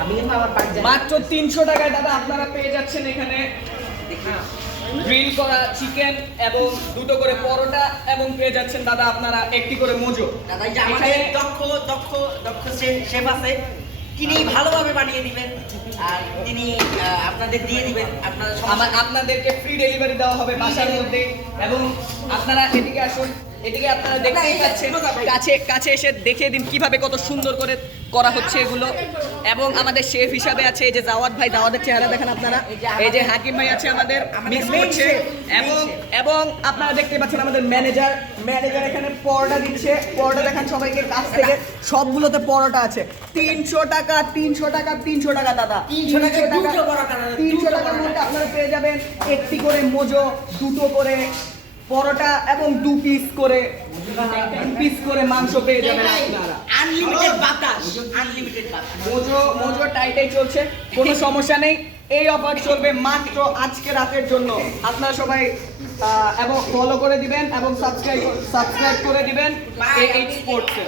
আমি কিন্তু আমার বাড়ি মাত্র 300 টাকায় দাদা আপনারা পেয়ে যাচ্ছেন এখানে গ্রিল করা চিকেন এবং দুটো করে পরোটা এবং পেয়ে যাচ্ছেন দাদা আপনারা একটি করে মোজো। দাদা এই যে আমাদের দক্ষ দক্ষ দক্ষ শেফ আছে, তিনি ভালোভাবে বানিয়ে দিবেন আর তিনি আপনাদের দিয়ে দিবেন। আপনাদেরকে ফ্রি ডেলিভারি দেওয়া হবে বাসার মধ্যে। এবং আপনারা এদিকে আসুন, এদিকে আপনারা দেখতেই পাচ্ছেন, কাছে কাছে এসে দেখিয়ে দিন কিভাবে কত সুন্দর করে করা হচ্ছে এগুলো। এবং আমাদের শেফ হিসাবে আছে এই যে জাওয়াদ ভাই, জাওয়াদের চেহারা দেখেন আপনারা, এই যে হাকিম ভাই আছে আমাদের মিক্স করছে। এবং আপনারা দেখতে পাচ্ছেন আমাদের ম্যানেজার এখানে পরোটা দিচ্ছে। পরোটা দেখান সবাইকে কাছ থেকে, সবগুলোতে পরোটা আছে। 300 টাকা 300 টাকা 300 টাকা দাদা, 300 টাকার মধ্যে আপনারা পেয়ে যাবেন একটি করে মোজো, দুটো করে পরোটা এবং 2 পিস করে মাংস পেয়ে যাবেন আপনারা। আনলিমিটেড বাতাস, আনলিমিটেড বাতাস। মোজো টাইটাই চলছে, কোনো সমস্যা নেই। এই অফার চলবে মাত্র আজকে রাতের জন্য। আপনারা সবাই এবং ফলো করে দিবেন এবং সাবস্ক্রাইব করে দিবেন এই স্পোর্টসে।